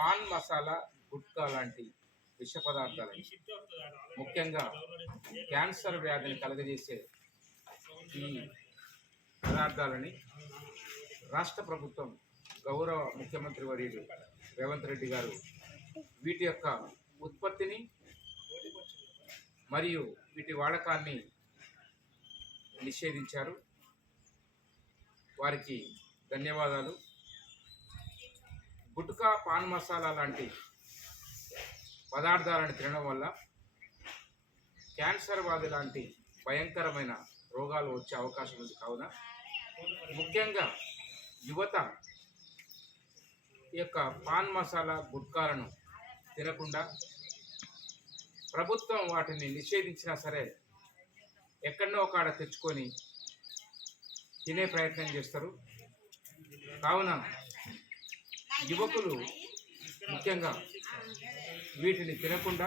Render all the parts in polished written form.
Pan masala, gutka లాంటి విష పదార్థాలని, ముఖ్యంగా క్యాన్సర్ వ్యాధిని కలుగజేసే ఈ పదార్థాలని రాష్ట్ర ప్రభుత్వం గౌరవ ముఖ్యమంత్రి వర్యులు రేవంత్ రెడ్డి గారు వీటి యొక్క ఉత్పత్తిని మరియు వీటి వాడకాన్ని నిషేధించారు. వారికి ధన్యవాదాలు. గుట్కా, పాన్ మసాలా లాంటి పదార్థాలను తినడం వల్ల క్యాన్సర్ వ్యాధి లాంటి భయంకరమైన రోగాలు వచ్చే అవకాశం ఉంది. కావున ముఖ్యంగా యువత ఈ యొక్క పాన్ మసాలా, గుట్కాలను తినకుండా, ప్రభుత్వం వాటిని నిషేధించినా సరే ఎక్కడనో ఒక తెచ్చుకొని తినే ప్రయత్నం చేస్తారు. కావున యువకులు ముఖ్యంగా వీటిని తినకుండా,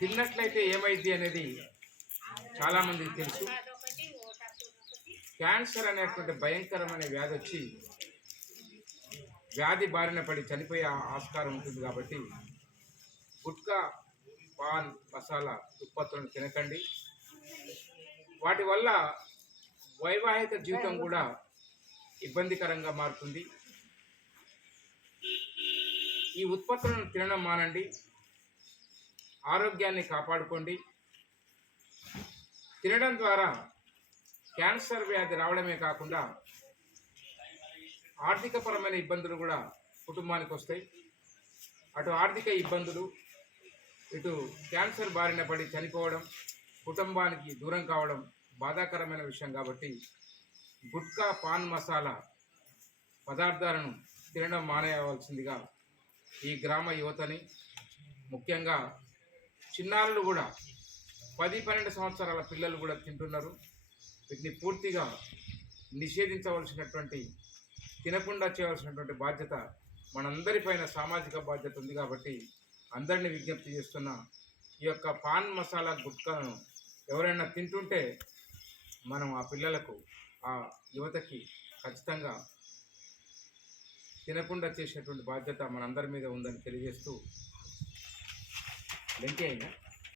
తిన్నట్లయితే ఏమైంది అనేది చాలామందికి తెలుసు. క్యాన్సర్ అనేటువంటి భయంకరమైన వ్యాధి వచ్చి వ్యాధి బారిన పడి చనిపోయే ఆస్కారం ఉంటుంది. కాబట్టి గుట్కా, పాన్ మసాలా ఉత్పత్తులను తినకండి. వాటి వల్ల వైవాహిక జీవితం కూడా ఇబ్బందికరంగా మారుతుంది. ఈ ఉత్పత్తులను తినడం మానండి. ఆరోగ్యాన్ని కాపాడుకోండి. తినడం ద్వారా క్యాన్సర్ వ్యాధి రావడమే కాకుండా ఆర్థికపరమైన ఇబ్బందులు కూడా కుటుంబానికి వస్తాయి. అటు ఆర్థిక ఇబ్బందులు, ఇటు క్యాన్సర్ బారిన పడి చనిపోవడం, కుటుంబానికి దూరం కావడం బాధాకరమైన విషయం. కాబట్టి గుట్కా, పాన్ మసాలా పదార్థాలను తినడం మానేయవలసిందిగా ఈ గ్రామ యువతని, ముఖ్యంగా చిన్నారులు కూడా 10-12 సంవత్సరాల పిల్లలు కూడా తింటున్నారు. వీటిని పూర్తిగా నిషేధించవలసినటువంటి, తినకుండా చేయవలసినటువంటి బాధ్యత మనందరిపైన సామాజిక బాధ్యత ఉంది. కాబట్టి అందరినీ విజ్ఞప్తి చేస్తున్న, ఈ యొక్క పాన్ మసాలా, గుట్కాలను ఎవరైనా తింటుంటే మనం ఆ పిల్లలకు, ఆ యువతకి ఖచ్చితంగా తినకుండా చేసేటువంటి బాధ్యత మనందరి మీద ఉందని తెలియజేస్తూ లెంకి అయినా